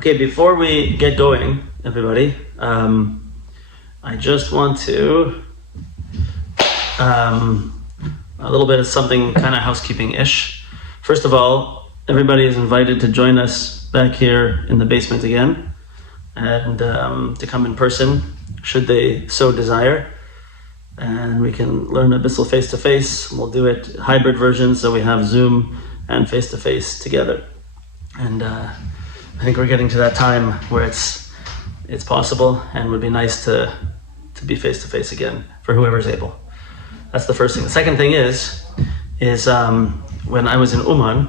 Okay, before we get going, everybody, I just want to a little bit of something kind of housekeeping-ish. First of all, everybody is invited to join us back here in the basement again, and to come in person, should they so desire. And we can learn a bissel face-to-face. We'll do it hybrid version, so we have Zoom and face-to-face together. And I think we're getting to that time where it's possible, and would be nice to be face-to-face again for whoever's able. That's the first thing. The second thing is when I was in Uman,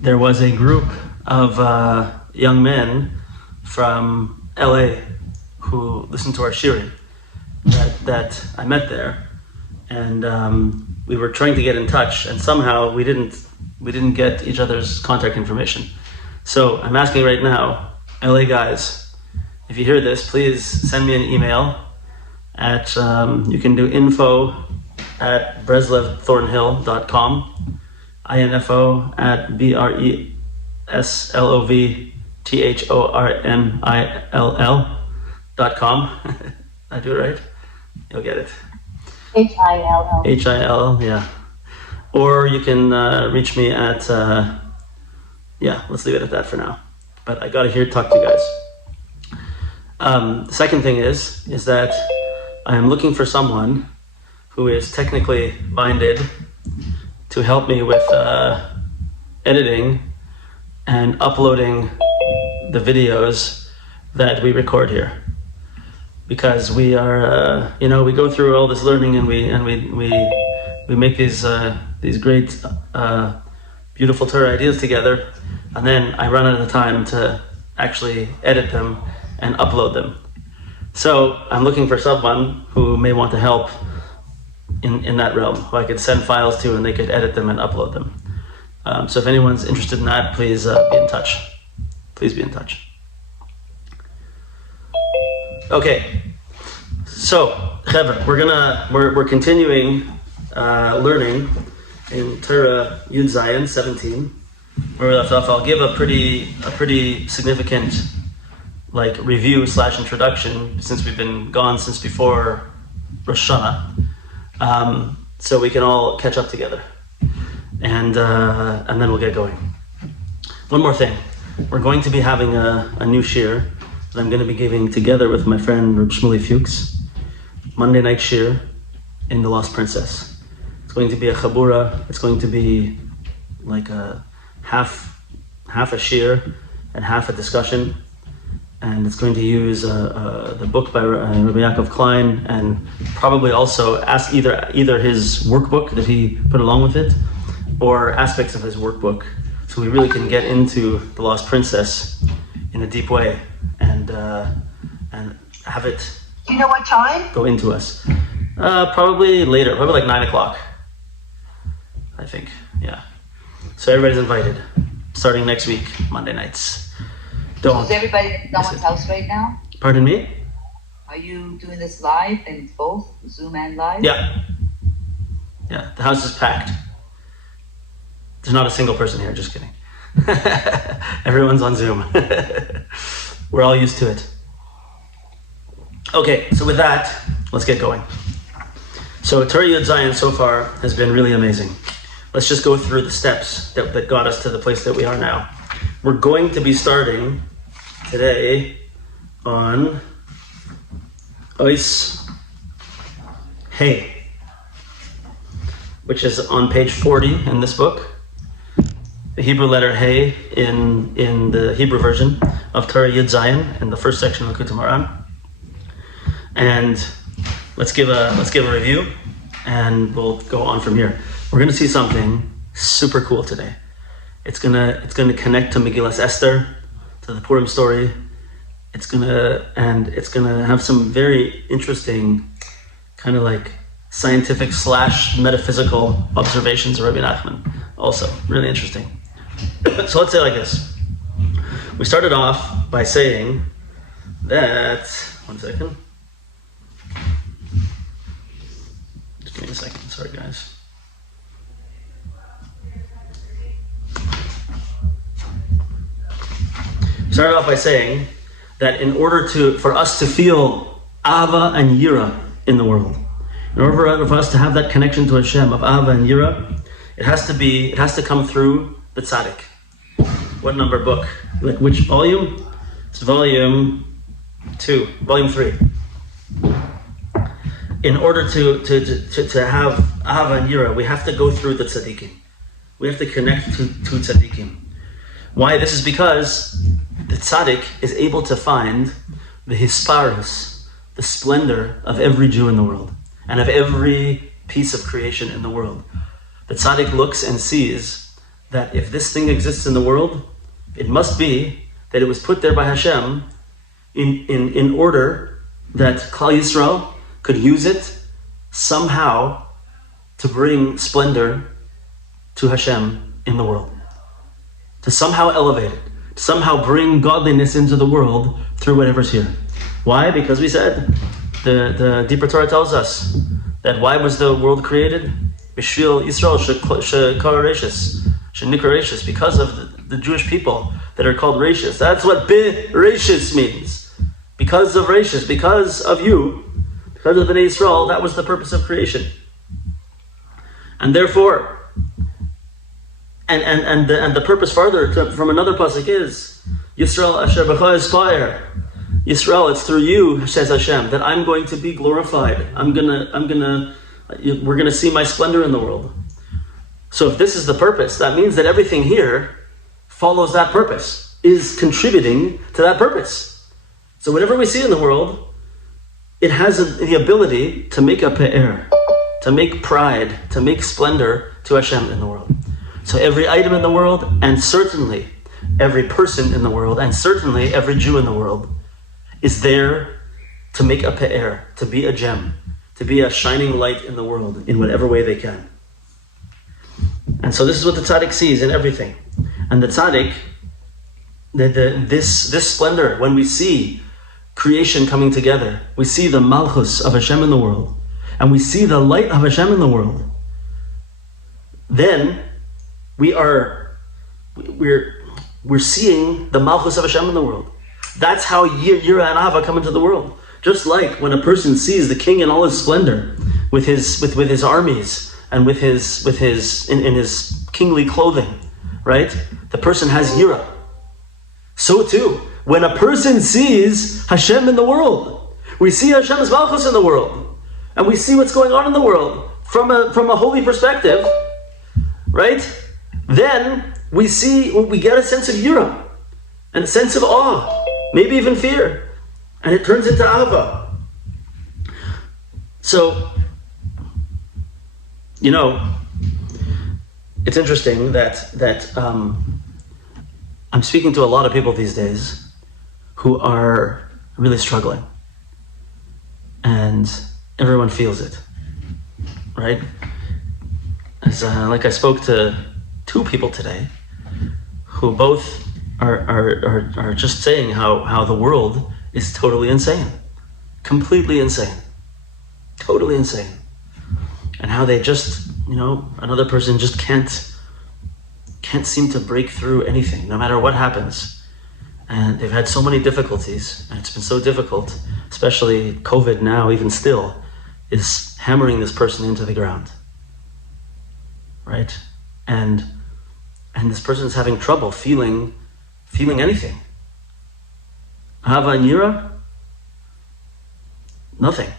there was a group of young men from LA who listened to our shiurim that I met there, and we were trying to get in touch, and somehow we didn't get each other's contact information. So I'm asking right now, LA guys, if you hear this, please send me an email at you can do info@breslovthornhill.com, info@breslovthornhill.com. I do it right? You'll get it. Hill. HIL, yeah. Or you can reach me at, let's leave it at that for now. But I gotta talk to you guys. The second thing is that I am looking for someone who is technically minded to help me with editing and uploading the videos that we record here. Because we are, we go through all this learning, and we make these great, beautiful Torah ideas together, and then I run out of time to actually edit them and upload them. So I'm looking for someone who may want to help in that realm, who I could send files to, and they could edit them and upload them. So if anyone's interested in that, please be in touch. Please be in touch. Okay, so Chevra, we're continuing learning in Torah Yud Zayin 17. Where we left off, I'll give a pretty significant review / introduction, since we've been gone since before Rosh Hashanah, so we can all catch up together, and then we'll get going. One more thing, we're going to be having a new shiur that I'm going to be giving together with my friend Reb Shmuley Fuchs, Monday night shiur in The Lost Princess. It's going to be a chabura. It's going to be like a half a shiur and half a discussion, and it's going to use the book by Rabbi Yaakov Klein, and probably also ask either his workbook that he put along with it, or aspects of his workbook, so we really can get into The Lost Princess in a deep way, and have it. Do you know what time? Go into us. Probably later, probably like 9 o'clock, I think. Yeah. So everybody's invited, starting next week, Monday nights. So is everybody at someone's house right now? Pardon me? Are you doing this live and both Zoom and live? Yeah. Yeah, the house is packed. There's not a single person here, just kidding. Everyone's on Zoom. We're all used to it. Okay, so with that, let's get going. So Torah Yud Zayin so far has been really amazing. Let's just go through the steps that got us to the place that we are now. We're going to be starting today on Ois Hey, which is on page 40 in this book. The Hebrew letter Hey in the Hebrew version of Torah Yud Zayin in the first section of Likutei Moharan. And let's give a review, and we'll go on from here. We're going to see something super cool today. It's gonna connect to Megillas Esther, to the Purim story. It's gonna have some very interesting kind of like scientific / metaphysical observations of Rabbi Nachman. Also, really interesting. So let's say like this. We started off by saying that, one second. Just give me a second, sorry guys. started off by saying that in order for us to feel Ava and Yira in the world, in order for us to have that connection to Hashem of Ava and Yira, it has to come through the tzaddik. What number book? Like which volume? It's volume 2, volume 3. In order to have Ava and Yira, we have to go through the tzaddikim. We have to connect to tzaddikim. Why? This is because the tzaddik is able to find the hisparus, the splendor of every Jew in the world, and of every piece of creation in the world. The tzaddik looks and sees that if this thing exists in the world, it must be that it was put there by Hashem in order that Klal Yisrael could use it somehow to bring splendor to Hashem in the world. To somehow elevate it, to somehow bring godliness into the world through whatever's here. Why? Because we said, the deeper Torah tells us that why was the world created? Bishvil Yisrael shekar reishis, shenikar reishis, because of the Jewish people that are called reishis. That's what reishis means. Because of reishis, because of you, because of the Bnei Yisrael, that was the purpose of creation. And therefore, and the purpose farther from another pasuk is Yisrael asher b'cha aspire. Yisrael, it's through you, says Hashem, that I'm going to be glorified. We're gonna see my splendor in the world. So if this is the purpose, that means that everything here follows that purpose, is contributing to that purpose. So whatever we see in the world, it has the ability to make a pe'er, to make pride, to make splendor to Hashem in the world. So every item in the world, and certainly every person in the world, and certainly every Jew in the world, is there to make a pe'er, to be a gem, to be a shining light in the world in whatever way they can. And so this is what the tzaddik sees in everything. And the tzaddik, this splendor, when we see creation coming together, we see the malchus of Hashem in the world, and we see the light of Hashem in the world, then we're seeing the malchus of Hashem in the world. That's how Yira and Ava come into the world. Just like when a person sees the king in all his splendor, with his armies and with his kingly clothing, right? The person has Yira. So too, when a person sees Hashem in the world, we see Hashem's malchus in the world, and we see what's going on in the world from a holy perspective, right? Then we get a sense of Yira and a sense of awe, maybe even fear, and it turns into Ava. So, it's interesting that I'm speaking to a lot of people these days who are really struggling, and everyone feels it, right? Like I spoke to 2 people today who both are just saying how the world is totally insane, completely insane, totally insane, and how they just, another person just can't seem to break through anything, no matter what happens. And they've had so many difficulties, and it's been so difficult, especially COVID now, even still, is hammering this person into the ground, right? And this person is having trouble feeling anything. Hava and Yira? Nothing.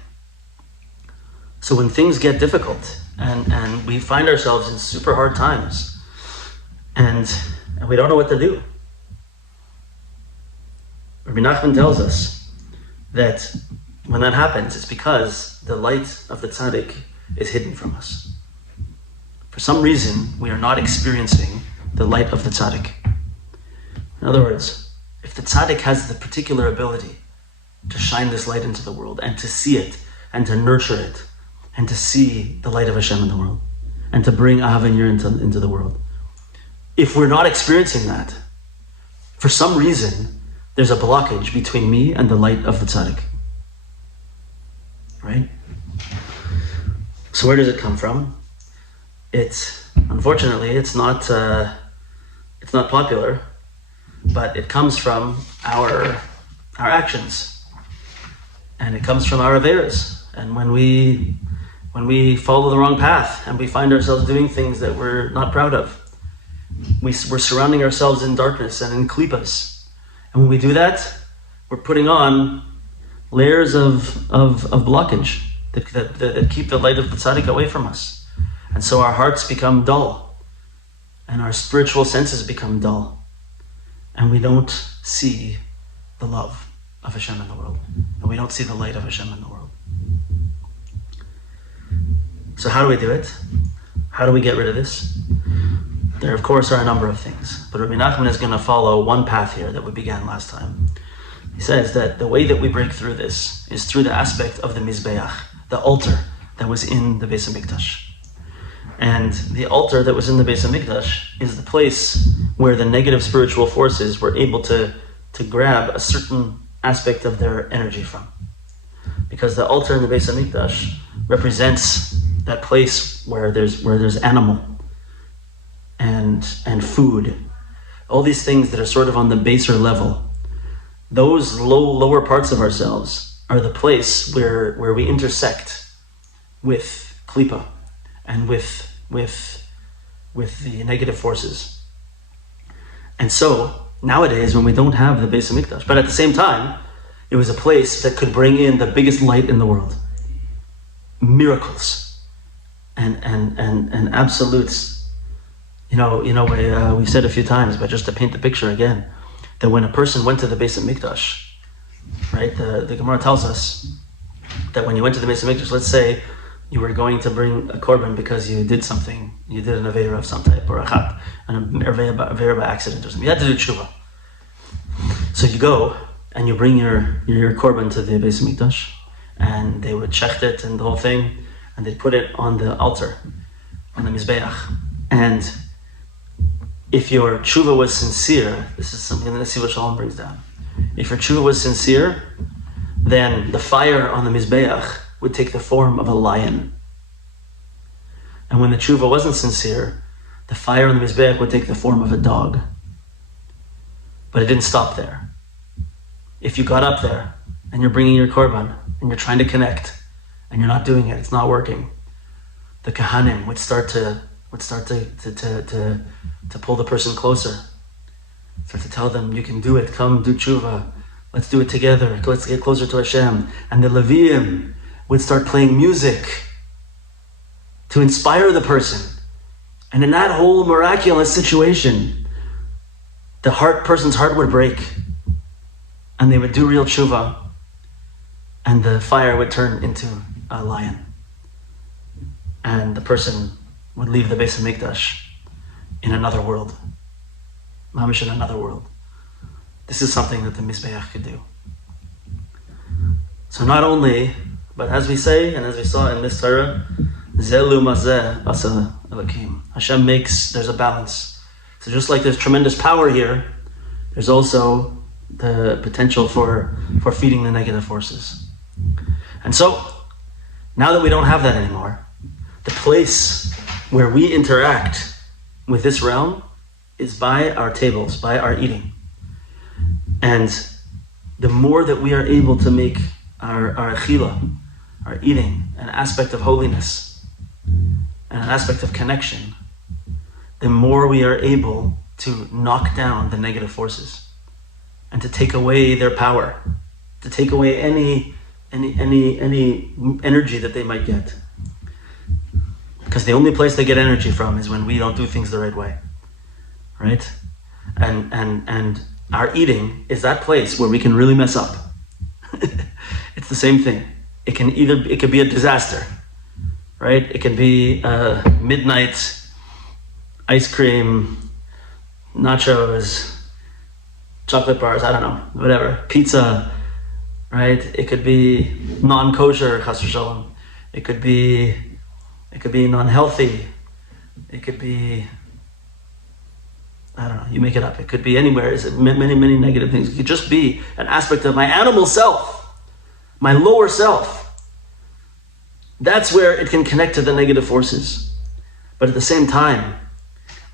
So when things get difficult, and we find ourselves in super hard times, and we don't know what to do, Rabbi Nachman tells us that when that happens, it's because the light of the tzaddik is hidden from us. For some reason, we are not experiencing the light of the tzaddik. In other words, if the tzaddik has the particular ability to shine this light into the world, and to see it, and to nurture it, and to see the light of Hashem in the world, and to bring Ahava and Yira into the world, if we're not experiencing that, for some reason, there's a blockage between me and the light of the tzaddik. Right? So where does it come from? Unfortunately, it's not popular, but it comes from our actions, and it comes from our averas. And when we follow the wrong path and we find ourselves doing things that we're not proud of, we're surrounding ourselves in darkness and in klippas. And when we do that, we're putting on layers of blockage that keep the light of the tzaddik away from us. And so our hearts become dull, and our spiritual senses become dull, and we don't see the love of Hashem in the world, and we don't see the light of Hashem in the world. So how do we do it? How do we get rid of this? There, of course, are a number of things, but Rabbi Nachman is going to follow one path here that we began last time. He says that the way that we break through this is through the aspect of the Mizbeach, the altar that was in the Beis HaMikdash. And the altar that was in the Beis HaMikdash is the place where the negative spiritual forces were able to grab a certain aspect of their energy from. Because the altar in the Beis HaMikdash represents that place where there's animal and food, all these things that are sort of on the baser level. Those lower parts of ourselves are the place where we intersect with klipa and with the negative forces. And so nowadays, when we don't have the Beis HaMikdash, but at the same time, it was a place that could bring in the biggest light in the world, miracles, and absolutes. We've said a few times, but just to paint the picture again, that when a person went to the Beis HaMikdash, right? The Gemara tells us that when you went to the Beis HaMikdash, let's say you were going to bring a korban because you did something, you did an aveira of some type, or an aveira by accident or something. You had to do tshuva. So you go and you bring your korban to the Beis HaMikdash, and they would shecht it and the whole thing, and they'd put it on the altar, on the mizbeach. And if your tshuva was sincere, this is something that Nesiva Shalom brings down. If your tshuva was sincere, then the fire on the mizbeach would take the form of a lion. And when the tshuva wasn't sincere, the fire on the mizbeach would take the form of a dog. But it didn't stop there. If you got up there and you're bringing your korban and you're trying to connect and you're not doing it, it's not working, the kahanim would start to pull the person closer. Start to tell them, you can do it, come do tshuva, let's do it together, let's get closer to Hashem. And the Leviim would start playing music to inspire the person. And in that whole miraculous situation, the person's heart would break, and they would do real tshuva, and the fire would turn into a lion. And the person would leave the Beis HaMikdash in another world. Mamish in another world. This is something that the Mizbeach could do. So not only, but as we say, and as we saw in this Torah, Zelu Mazeh Asa Elokim. Hashem makes, there's a balance. So just like there's tremendous power here, there's also the potential for feeding the negative forces. And so, now that we don't have that anymore, the place where we interact with this realm is by our tables, by our eating. And the more that we are able to make our achila, our eating, an aspect of holiness and an aspect of connection, the more we are able to knock down the negative forces and to take away their power, to take away any energy that they might get. Because the only place they get energy from is when we don't do things the right way, right? And our eating is that place where we can really mess up. It's the same thing. It could be a disaster, right? It can be midnight ice cream, nachos, chocolate bars, I don't know, whatever, pizza, right? It could be non-kosher, chas v'shalom. It could be non-healthy. It could be, I don't know, you make it up. It could be anywhere. It's many, many negative things. It could just be an aspect of my animal self, my lower self. That's where it can connect to the negative forces. But at the same time,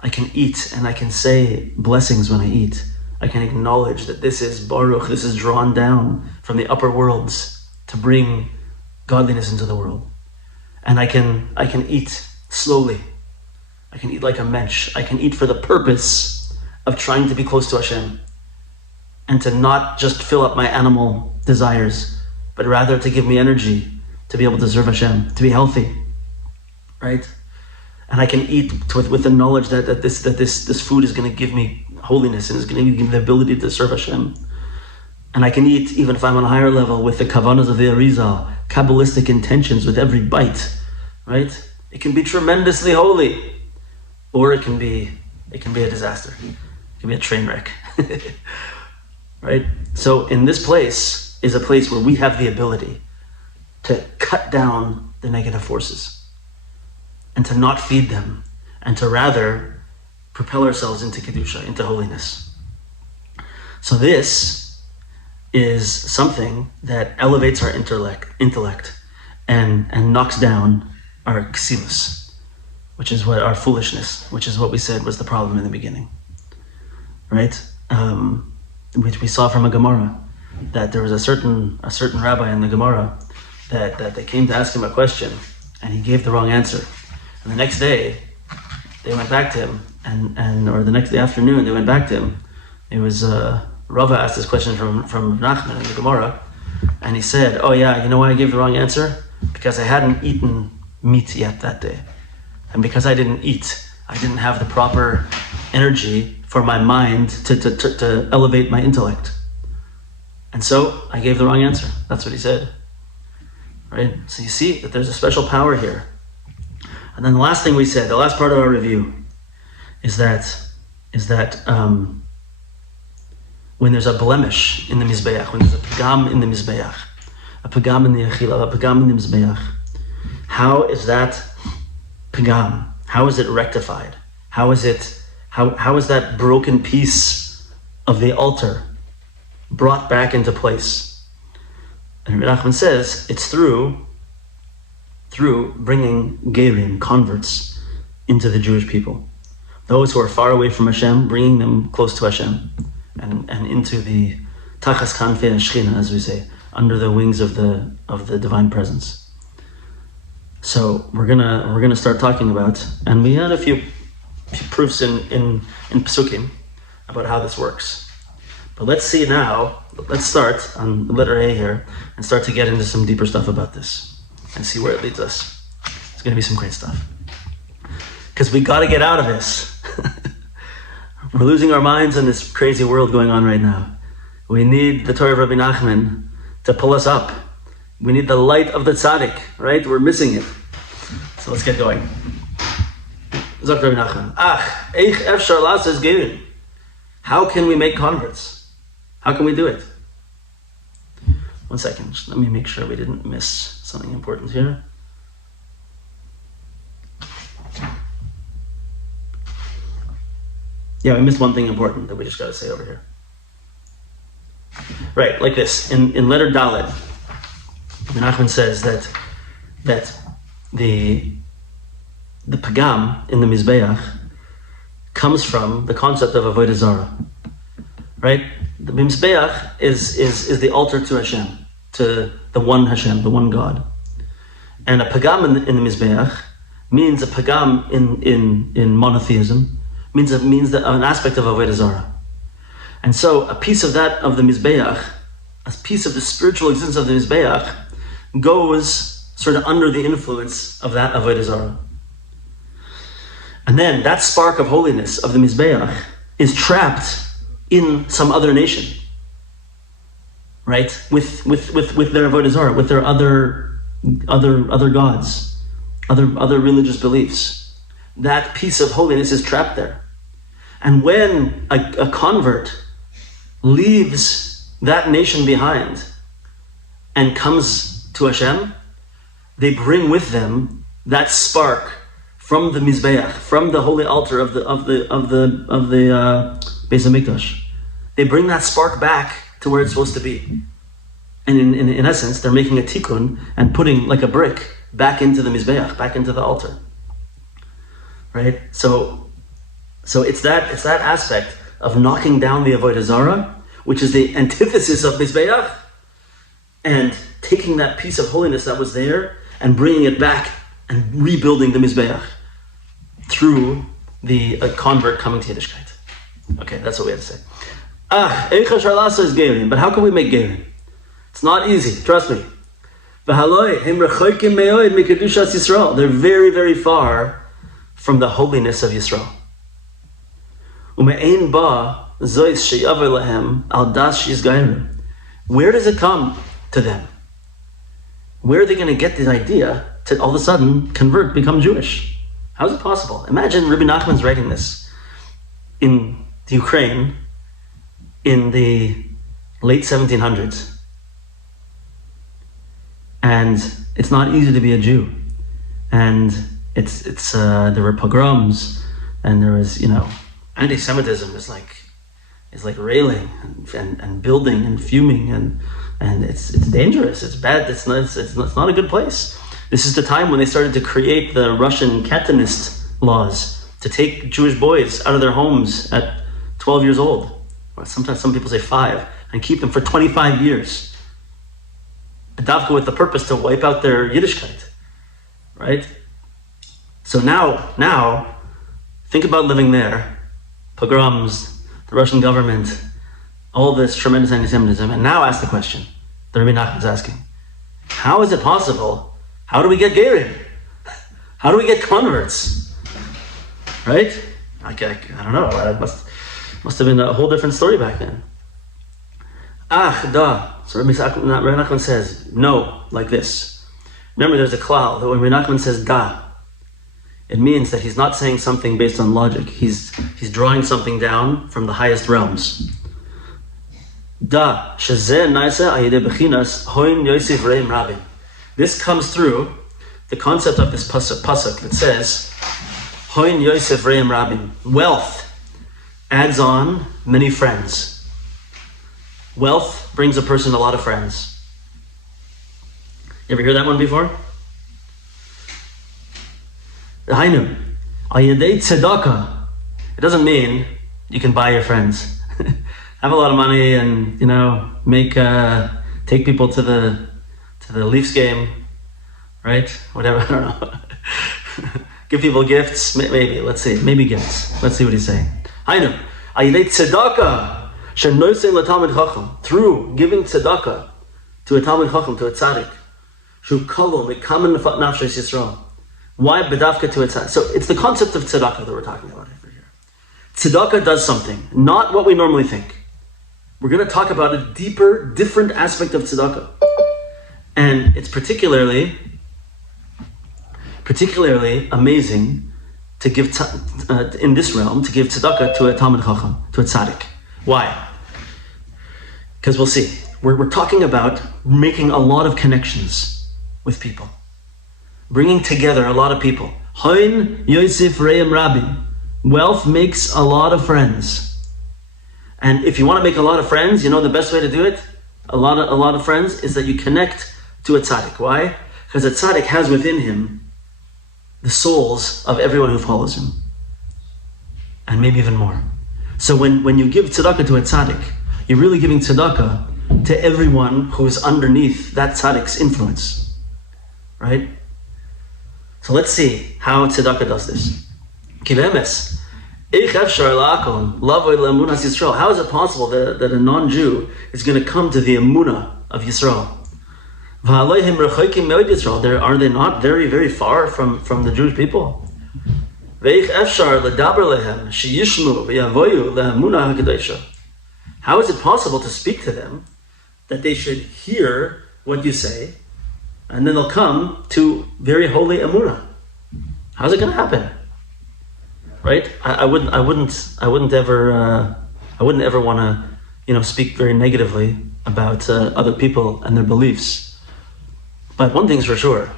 I can eat and I can say blessings when I eat. I can acknowledge that this is Baruch, this is drawn down from the upper worlds to bring godliness into the world. And I can eat slowly. I can eat like a mensch. I can eat for the purpose of trying to be close to Hashem and to not just fill up my animal desires, but rather to give me energy to be able to serve Hashem, to be healthy, right? And I can eat with the knowledge that this food is going to give me holiness and is going to give me the ability to serve Hashem. And I can eat, even if I'm on a higher level, with the kavanas of the Arizal, Kabbalistic intentions with every bite, right? It can be tremendously holy, or it can be a disaster. It can be a train wreck, right? So in this place is a place where we have the ability to cut down the negative forces and to not feed them, and to rather propel ourselves into Kedusha, into holiness. So this is something that elevates our intellect and knocks down our chassidus, which is what our foolishness, which is what we said was the problem in the beginning, right? Which we saw from a Gemara, that there was a certain rabbi in the Gemara that they came to ask him a question, and he gave the wrong answer. And the next day, they went back to him, or the next afternoon, they went back to him. It was Rava asked this question from Nachman in the Gemara, and he said, "Oh yeah, you know why I gave the wrong answer? Because I hadn't eaten meat yet that day, and because I didn't eat, I didn't have the proper energy for my mind to elevate my intellect, and so I gave the wrong answer." That's what he said, right? So you see that there's a special power here. And then the last thing we said, the last part of our review, is that when there's a blemish in the Mizbeach, when there's a pagam in the Mizbeach, a pagam in the Achila, a pagam in the Mizbeach, how is that pagam? How is it rectified? How is that broken piece of the altar brought back into place? And Rabbi Nachman says it's through bringing Gerim, converts, into the Jewish people. Those who are far away from Hashem, bringing them close to Hashem, and into the Tachas Kanfei Shechina, as we say, under the wings of the divine presence. So we're gonna start talking about, and we had a few proofs in Pesukim about how this works. But let's see now. Let's start on the letter A here and start to get into some deeper stuff about this and see where it leads us. It's going to be some great stuff. Because we got to get out of this. We're losing our minds in this crazy world going on right now. We need the Torah of Rabbi Nachman to pull us up. We need the light of the tzaddik, right? We're missing it. So let's get going. Zok Rabbi Nachman. Eich efshar la'ases gerim. How can we make converts? How can we do it? 1 second, just let me make sure we didn't miss something important here. Yeah, we missed one thing important that we just got to say over here. Right, like this. In letter Dalet, Menachem says that the pagam in the Mizbeach comes from the concept of Avodah Zarah. Right? The Mizbeach is the altar to Hashem, to the one Hashem, the one God. And a pagam in the Mizbeach means a pagam in monotheism, means an aspect of Avodah Zarah. And so a piece of that, of the Mizbeach, a piece of the spiritual existence of the Mizbeach, goes sort of under the influence of that Avodah Zarah. And then that spark of holiness of the Mizbeach is trapped in some other nation, right? With their Avodah Zarah, with their other gods, other religious beliefs. That piece of holiness is trapped there. And when a convert leaves that nation behind and comes to Hashem, they bring with them that spark from the Mizbeach, from the holy altar of the Beis Hamikdash. They bring that spark back to where it's supposed to be. And in essence, they're making a tikkun and putting like a brick back into the Mizbeach, back into the altar. Right? So it's that aspect of knocking down the Avodah Zarah, which is the antithesis of Mizbeach, and taking that piece of holiness that was there and bringing it back and rebuilding the Mizbeach through the convert coming to Yiddishkeit. Okay, that's what we have to say. But how can we make Gerim? It's not easy, trust me. They're very, very far from the holiness of Yisrael. Where does it come to them? Where are they going to get this idea to all of a sudden convert, become Jewish? How is it possible? Imagine Rabbi Nachman's writing this in the Ukraine in the late 1700s. And it's not easy to be a Jew. And there were pogroms, and there was, anti-Semitism is like railing and building and fuming, and it's dangerous. It's bad. It's not a good place. This is the time when they started to create the Russian Catanist laws to take Jewish boys out of their homes at 12 years old, or sometimes some people say 5, and keep them for 25 years. Davka with the purpose to wipe out their Yiddishkeit, right? So now, think about living there, pogroms, the Russian government, all this tremendous anti-Semitism, and now ask the question that Rabbi Nachman's asking: how is it possible? How do we get Gerim? How do we get converts? Right? I don't know. It must have been a whole different story back then. So Rabbi Nachman says, no, like this. Remember, there's a klal that when Rabbi Nachman says da, it means that he's not saying something based on logic. He's drawing something down from the highest realms. Da, shezeh naisa ayidei bechinas hoin yosef reim rabin. This comes through the concept of this pasuk that says, hoin yosef reim rabin. Wealth adds on many friends. Wealth brings a person a lot of friends. You ever hear that one before? Hainu, ayidei tzedaka. It doesn't mean you can buy your friends. Have a lot of money and take people to the Leafs game, right? Whatever, I don't know. Give people gifts, maybe. Let's see, maybe gifts. Let's see what he's saying. Hainu, ayidei tzedaka. Through giving tzedaka to a Talmid Chacham, to a tzaddik, why bedavka to a tzaddik? So it's the concept of tzedaka that we're talking about over here. Tzedaka does something, not what we normally think. We're going to talk about a deeper, different aspect of tzedaka, and it's particularly amazing to give in this realm to give tzedaka to a Talmid Chacham, to a tzaddik. Why? Because we'll see. We're talking about making a lot of connections with people. Bringing together a lot of people. Hoin Yosef Reim Rabin. Wealth makes a lot of friends. And if you want to make a lot of friends, the best way to do it, a lot of friends, is that you connect to a tzaddik. Why? Because a tzaddik has within him the souls of everyone who follows him. And maybe even more. So when you give tzedakah to a tzaddik, you're really giving tzedakah to everyone who is underneath that tzaddik's influence, right? So let's see how tzedakah does this. How is it possible that a non-Jew is going to come to the emunah of Yisrael? Are they not very, very far from the Jewish people? How is it possible to speak to them that they should hear what you say, and then they'll come to very holy emunah? How's it going to happen? Right? I wouldn't ever want to, speak very negatively about other people and their beliefs. But one thing's for sure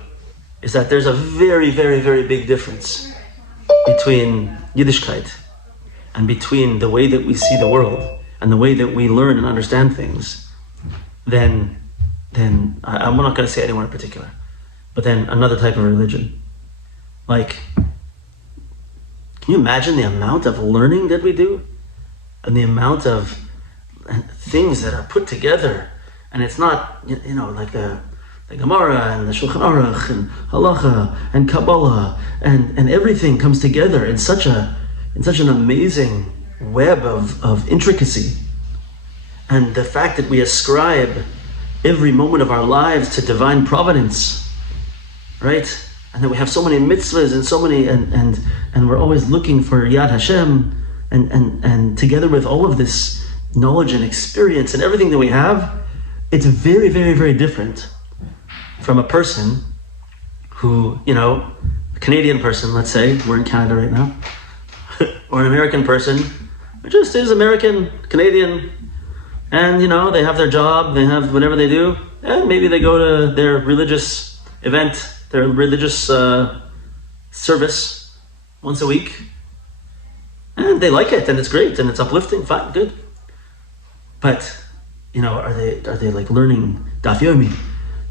is that there's a very, very, very big difference between Yiddishkeit and between the way that we see the world and the way that we learn and understand things, then I'm not going to say anyone in particular, but then another type of religion. Like, can you imagine the amount of learning that we do? and the amount of things that are put together, and it's not, like the Gemara and the Shulchan Aruch and Halacha and Kabbalah and everything comes together in such an amazing web of intricacy. And the fact that we ascribe every moment of our lives to divine providence, right? And that we have so many mitzvahs and so many, and we're always looking for Yad Hashem, and together with all of this knowledge and experience and everything that we have, it's very, very, very different from a person who, a Canadian person, let's say, we're in Canada right now, or an American person who just is American, Canadian, and they have their job, they have whatever they do, and maybe they go to their religious event, their religious service once a week, and they like it, and it's great, and it's uplifting, fine, good. But are they like learning Daf Yomi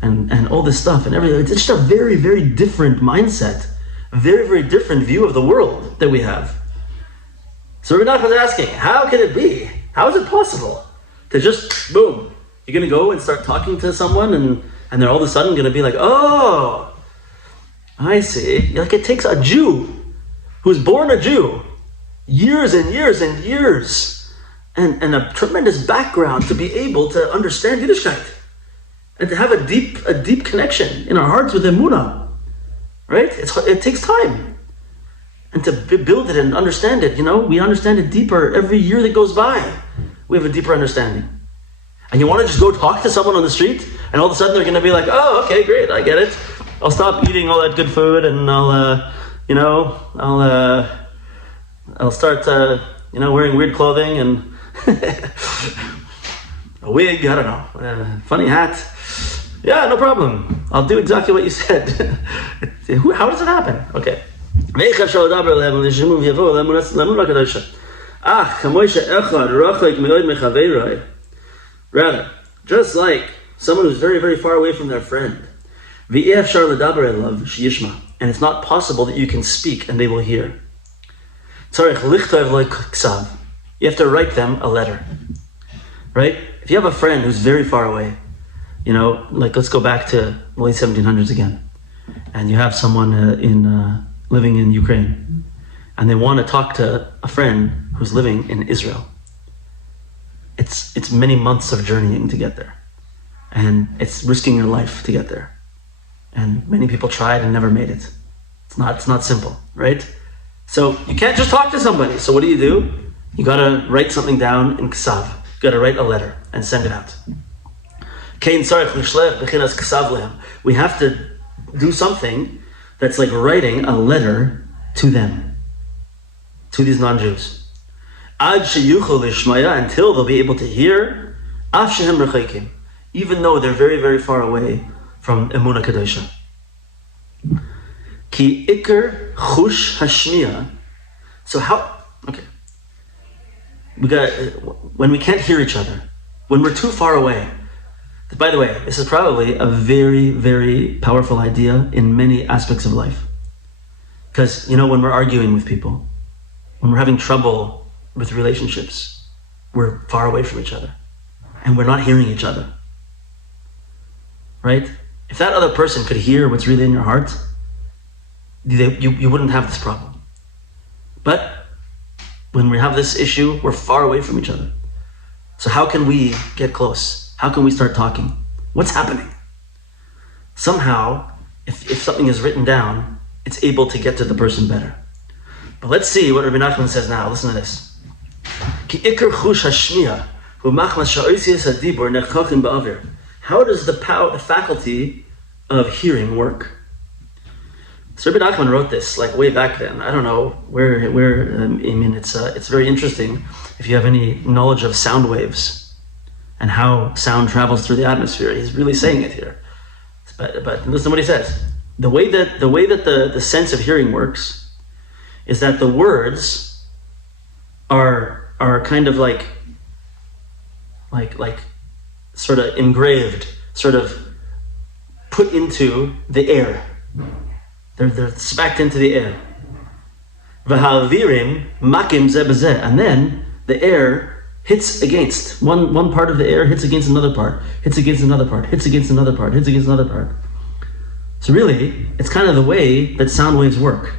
and all this stuff and everything? It's just a very, very different mindset, a very, very different view of the world that we have. So Rabbi Nachman was asking, how can it be? How is it possible to just, boom, you're going to go and start talking to someone and they're all of a sudden going to be like, oh, I see. Like, it takes a Jew who's born a Jew, years and years and years, and a tremendous background to be able to understand Yiddishkeit and to have a deep connection in our hearts with Emunah, right? It takes time. And to build it and understand it, we understand it deeper every year that goes by. We have a deeper understanding. And you want to just go talk to someone on the street, and all of a sudden they're going to be like, oh, okay, great, I get it. I'll stop eating all that good food, and I'll start, wearing weird clothing and a wig, I don't know, funny hat. Yeah, no problem. I'll do exactly what you said. How does it happen? Okay. Rather, just like someone who's very, very far away from their friend, and it's not possible that you can speak and they will hear. You have to write them a letter, right? If you have a friend who's very far away, let's go back to the late 1700s again, and you have someone living in Ukraine, and they want to talk to a friend who's living in Israel. It's many months of journeying to get there, and it's risking your life to get there. And many people tried and never made it. It's not simple, right? So you can't just talk to somebody. So what do? You gotta write something down in ksav. You gotta write a letter and send it out. We have to do something that's like writing a letter to them, to these non-Jews. Until they'll be able to hear, even though they're very, very far away from Emunah Kadosha. Ki ikar chush hashmiya. So when we can't hear each other, when we're too far away. By the way, this is probably a very, very powerful idea in many aspects of life. Because, when we're arguing with people, when we're having trouble with relationships, we're far away from each other. And we're not hearing each other. Right? If that other person could hear what's really in your heart, you wouldn't have this problem. But when we have this issue, we're far away from each other. So how can we get close? How can we start talking? What's happening? Somehow, if something is written down, it's able to get to the person better. But let's see what Rabbi Nachman says now. Listen to this. Ki ikar chush hashmiya hu machmas sha'oisias hadibur nechachim ba'avir. How does the faculty of hearing work? So Rabbi Nachman wrote this like way back then. I don't know where. It's very interesting if you have any knowledge of sound waves and how sound travels through the atmosphere. He's really saying it here. But listen to what he says. The way that the sense of hearing works is that the words are kind of like sort of engraved, sort of put into the air. They're smacked into the air. V'ha'avirim makim zeh b'zeh, and then the the air hits against. One part of the air hits against another part, hits against another part, hits against another part, hits against another part. So really, it's kind of the way that sound waves work.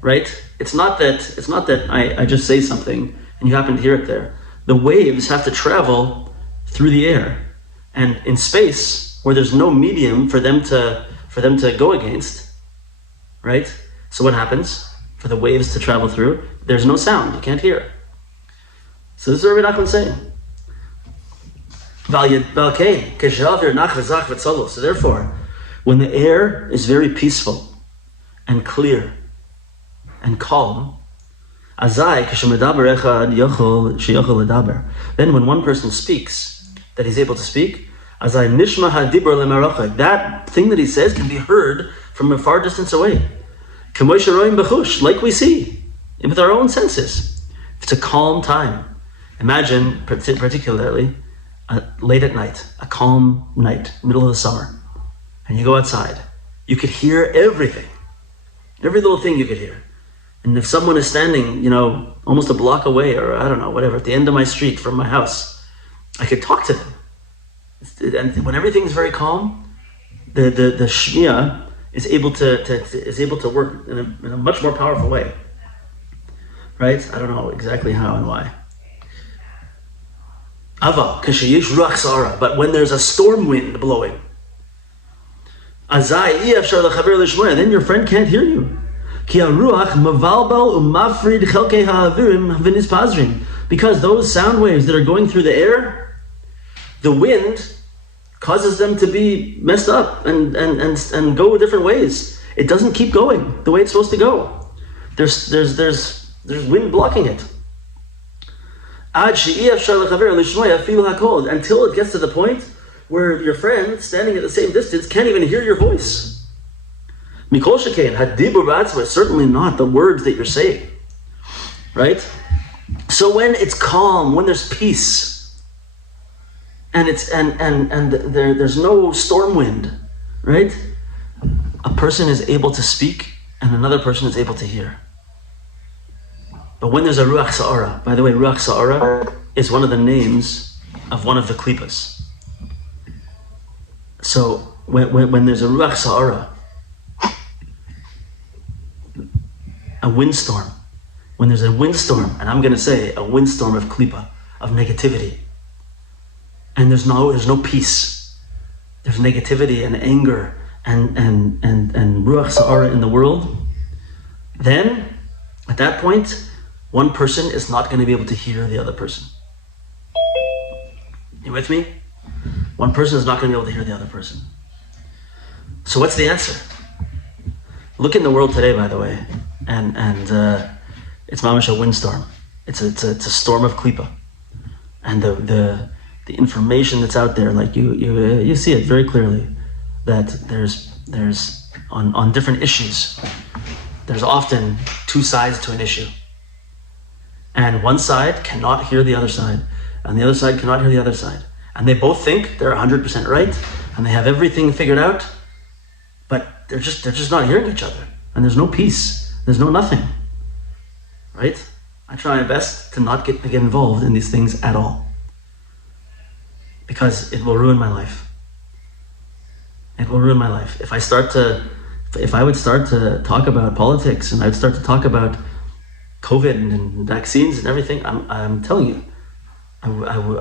Right? It's not that I just say something and you happen to hear it there. The waves have to travel through the air. And in space, where there's no medium for them to go against, right? So what happens? For the waves to travel through, there's no sound. You can't hear it. So this is what Rabbi Nachman saying. So therefore, when the air is very peaceful and clear and calm, then when one person speaks, that he's able to speak, that thing that he says can be heard from a far distance away. Like we see with our own senses. It's a calm time. Imagine, particularly, late at night, a calm night, middle of the summer, and you go outside. You could hear everything. Every little thing you could hear. And if someone is standing, almost a block away, or I don't know, whatever, at the end of my street from my house, I could talk to them. And when everything's very calm, the shmiya is able to work in a much more powerful way. Right? I don't know exactly how and why. But when there's a storm wind blowing, then your friend can't hear you. Because those sound waves that are going through the air, the wind causes them to be messed up and go different ways. It doesn't keep going the way it's supposed to go. There's wind blocking it. Until it gets to the point where your friend standing at the same distance can't even hear your voice. Certainly not the words that you're saying. Right? So when it's calm, when there's peace, and there's no storm wind, right? A person is able to speak and another person is able to hear. But when there's a ruach sa'ara, by the way, ruach sa'ara is one of the names of one of the klippas. So when there's a ruach sa'ara, a windstorm, when there's a windstorm, and I'm going to say a windstorm of klippa, of negativity, and there's no peace, there's negativity and anger and ruach sa'ara in the world, then at that point, one person is not going to be able to hear the other person. You with me? One person is not going to be able to hear the other person. So what's the answer? Look in the world today, by the way, and it's mamash a windstorm. It's a storm of klipa, and the information that's out there, like you see it very clearly, that there's on different issues, there's often two sides to an issue, and one side cannot hear the other side, and the other side cannot hear the other side, and they both think they're 100% right, and they have everything figured out, but they're just not hearing each other, and there's no peace, there's no nothing, right? I try my best to not get involved in these things at all, because it will ruin my life. It will ruin my life. If I would start to talk about politics, and I'd start to talk about COVID and vaccines and everything, I'm telling you, I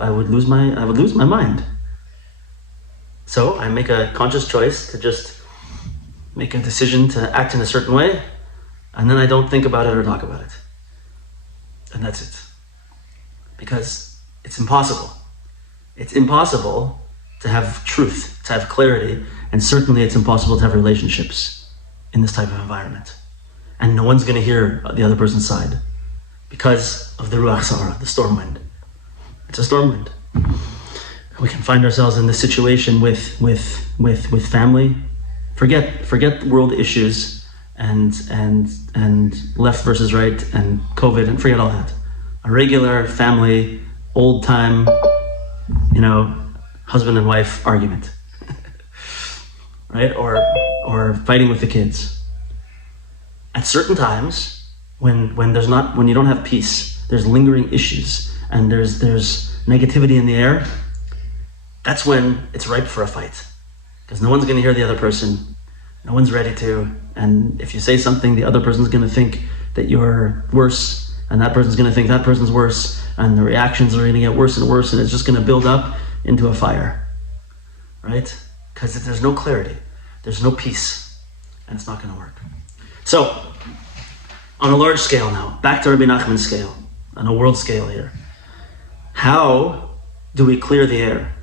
would lose my mind. So I make a conscious choice to just make a decision to act in a certain way, and then I don't think about it or talk about it. And that's it. Because it's impossible. It's impossible to have truth, to have clarity, and certainly it's impossible to have relationships in this type of environment. And no one's going to hear the other person's side because of the ruach sa'ara, the storm wind. It's a storm wind. We can find ourselves in this situation with family. Forget world issues and left versus right and COVID, and forget all that. A regular family, old time, husband and wife argument, right? Or fighting with the kids. At certain times, when you don't have peace, there's lingering issues and there's negativity in the air, that's when it's ripe for a fight. Because no one's going to hear the other person. No one's ready to. And if you say something, the other person's going to think that you're worse, and that person's going to think that person's worse, and the reactions are going to get worse and worse, and it's just going to build up into a fire, right? Because there's no clarity, there's no peace, and it's not going to work. So, on a large scale now, back to Rabbi Nachman's scale, on a world scale here. How do we clear the air?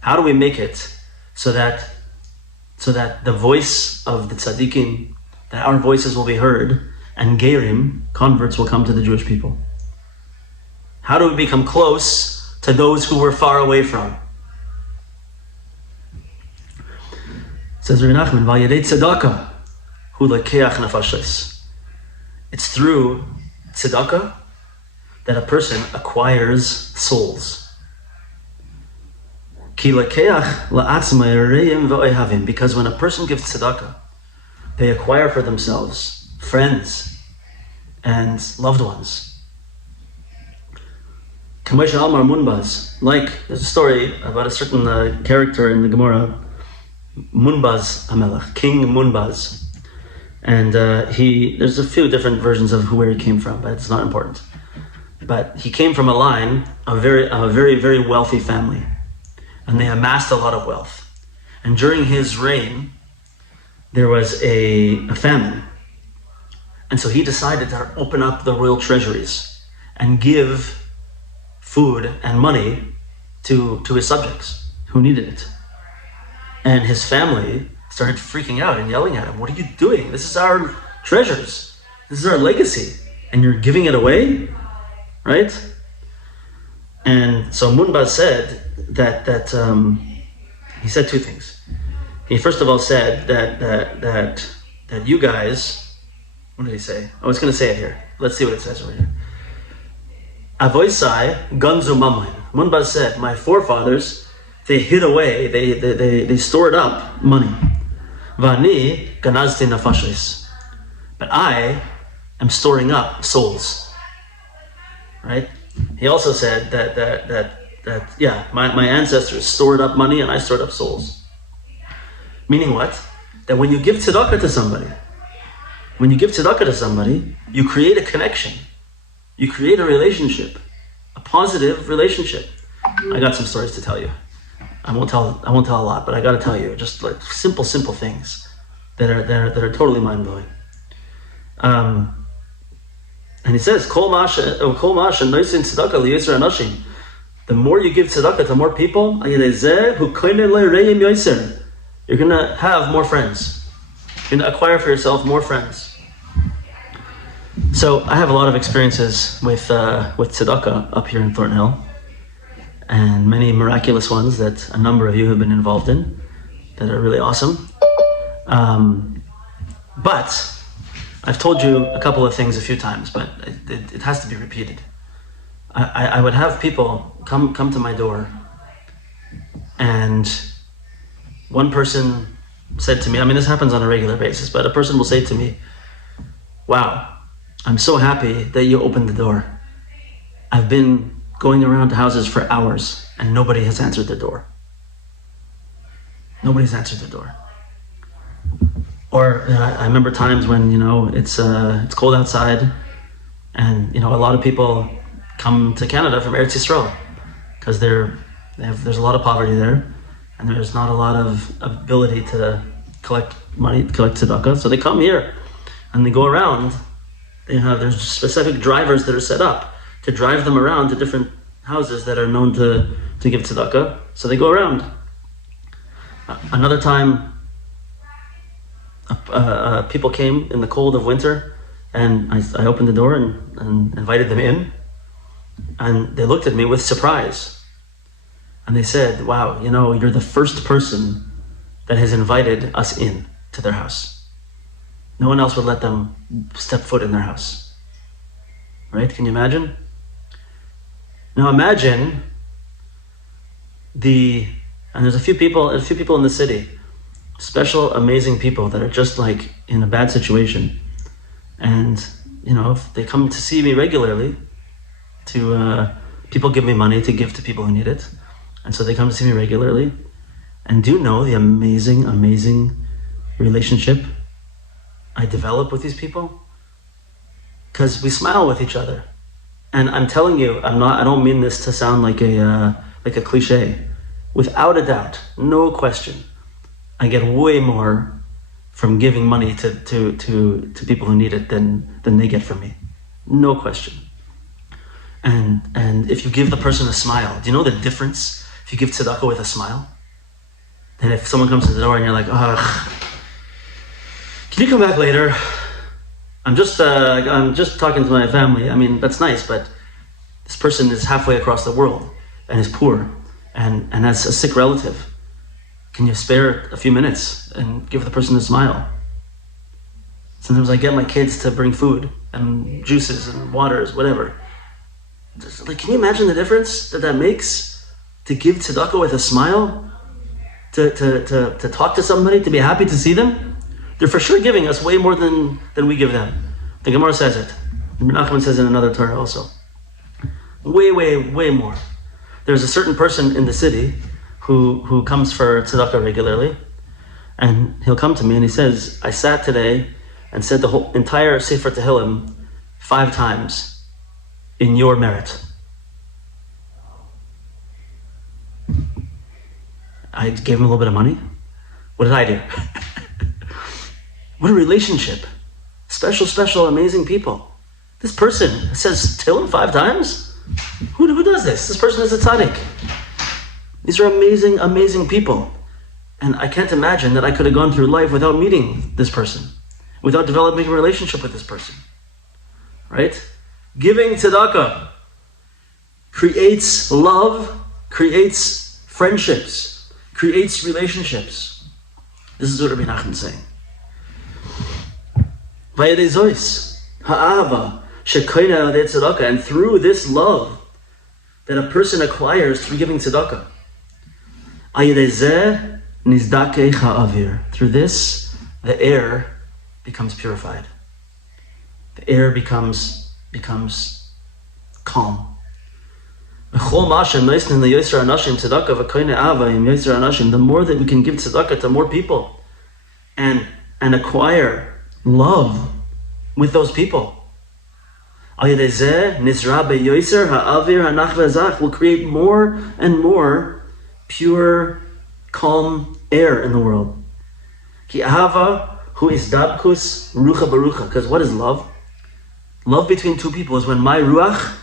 How do we make it so that the voice of the tzaddikim, that our voices will be heard, and gerim, converts, will come to the Jewish people? How do we become close to those who we're far away from? Says Rabbi Nachman, Vayedei tzedaka hu lekeach nefashos. It's through tzedaka that a person acquires souls. Ki lekeach la'atzmai re'im v'ohavim. Because when a person gives tzedaka, they acquire for themselves friends and loved ones. Kamesha Almar Munbaz, like there's a story about a certain character in the Gemara, Munbaz Hamelech, King Munbaz, and there's a few different versions of where he came from, but it's not important. But he came from a line of a very, very wealthy family, and they amassed a lot of wealth. And during his reign, there was a famine, and so he decided to open up the royal treasuries and give food and money to his subjects who needed it. And his family started freaking out and yelling at him, "What are you doing? This is our treasures. This is our legacy. And you're giving it away?" Right? And so Munbaz said that he said two things. He first of all said that you guys, what did he say? I was going to say it here. Let's see what it says over here. Avoisai gunzu mamain. Munbaz said, my forefathers, they hid away, they stored up money. Vani ganazti nafashis. But I am storing up souls. Right? He also said that my ancestors stored up money and I stored up souls. Meaning what? That when you give tzedaka to somebody, you create a connection. You create a relationship, a positive relationship. I got some stories to tell you. I won't tell a lot, but I got to tell you just like simple things that are totally mind blowing. And he says, "Kol ma'ashen noisin tzedaka liyisra anashim." The more you give tzedaka to more people, you're gonna have more friends. You're gonna acquire for yourself more friends. So I have a lot of experiences with tzedakah up here in Thornhill, and many miraculous ones that a number of you have been involved in that are really awesome. But I've told you a couple of things a few times, but it has to be repeated. I would have people come to my door, and one person said to me, I mean, this happens on a regular basis, but a person will say to me, "Wow, I'm so happy that you opened the door. I've been going around to houses for hours and nobody has answered the door." Nobody's answered the door. Or I remember times when it's cold outside, and a lot of people come to Canada from Eretz Yisrael because there's a lot of poverty there, and there's not a lot of ability to collect money, collect tzedakah. So they come here and they go around. There's specific drivers that are set up to drive them around to different houses that are known to give tzedakah. So they go around. Another time, people came in the cold of winter, and I opened the door and invited them in, and they looked at me with surprise, and they said, "Wow, you're the first person that has invited us in to their house. No one else would let them step foot in their house." Right? Can you imagine? Now imagine and there's a few people in the city, special, amazing people that are just like in a bad situation. And, if they come to see me regularly, people give me money to give to people who need it. And so they come to see me regularly. And do you know the amazing, amazing relationship I develop with these people? Because we smile with each other. And I'm telling you, I don't mean this to sound like a cliche. Without a doubt, no question, I get way more from giving money to people who need it than they get from me. No question. And if you give the person a smile, do you know the difference if you give tzedaka with a smile? And if someone comes to the door and you're like, ugh, can you come back later? I'm just talking to my family. I mean, that's nice, but this person is halfway across the world and is poor and has a sick relative. Can you spare a few minutes and give the person a smile? Sometimes I get my kids to bring food and juices and waters, whatever. Just, like, can you imagine the difference that makes to give tzedakah with a smile? To talk to somebody, to be happy to see them? They're for sure giving us way more than we give them. The Gemara says it. Nachman says it in another Torah also. Way, way, way more. There's a certain person in the city who comes for tzedakah regularly, and he'll come to me and he says, I sat today and said the whole entire Sefer Tehillim 5 times in your merit. I gave him a little bit of money. What did I do? What a relationship. Special, amazing people. This person says Tehillim 5 times? Who does this? This person is a tzaddik. These are amazing, amazing people. And I can't imagine that I could have gone through life without meeting this person, without developing a relationship with this person. Right? Giving tzedakah creates love, creates friendships, creates relationships. This is what Rabbi Nachman is saying. Vayedei zois, ha'ava, shekoina adei tzedakah, and through this love that a person acquires through giving tzedakah, ayedei zeh nizdakei ha'avir. Through this, the air becomes purified. The air becomes calm. The more that we can give tzedakah to more people and acquire love with those people, will create more and more pure, calm air in the world. Because what is love? Love between two people is when my ruach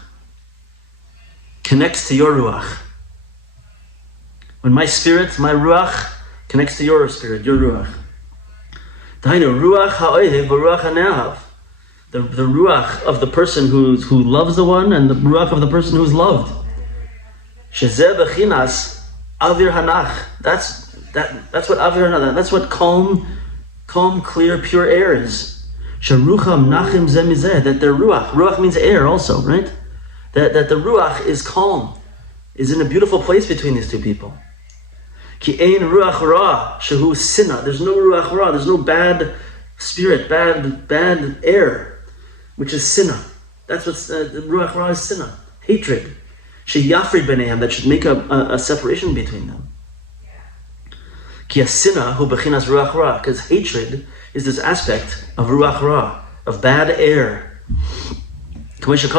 connects to your ruach. When my spirit, my ruach, connects to your spirit, your ruach. The ruach of the person who loves the one, and the ruach of the person who's loved. Avir hanach. That's what avir hanach. That's what calm, clear, pure air is. Sharucham nachim zemizeh. That their ruach means air also, right? That the ruach is calm, is in a beautiful place between these two people. Ki ein ruach ra shehu sinna. There's no ruach ra. There's no bad spirit, bad air, which is sinna. That's what the ruach ra is, sinna, hatred. Sheyafrid b'neihem, that should make a separation between them. Ki sinna hu bechinas ruach ra, because hatred is this aspect of ruach ra, of bad air. Hashem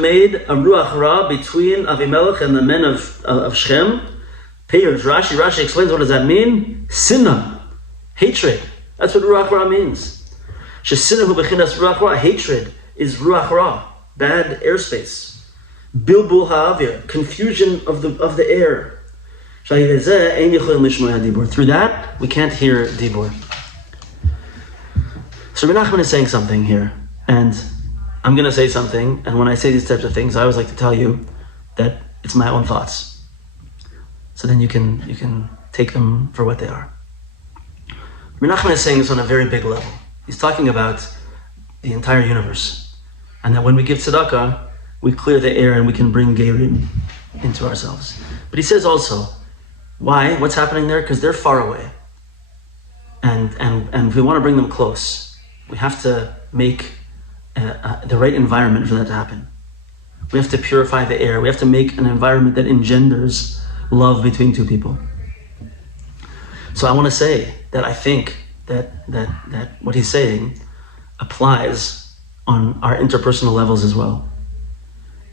made a ruach ra between Avimelech and the men of Shem. Payers, Rashi explains, what does that mean? Sinna, hatred. That's what ruach ra means. Hatred is ruach ra, bad airspace. Bilbul ha'avir, confusion of the air. Through that, we can't hear dibur. So Rabbi Nachman is saying something here, and I'm going to say something, and when I say these types of things, I always like to tell you that it's my own thoughts. So then you can take them for what they are. Rabbi Nachman is saying this on a very big level. He's talking about the entire universe, and that when we give tzedakah, we clear the air and we can bring geirim into ourselves. But he says also, why? What's happening there? Because they're far away, and if we want to bring them close, we have to make the right environment for that to happen. We have to purify the air. We have to make an environment that engenders love between two people. So I want to say that I think that what he's saying applies on our interpersonal levels as well.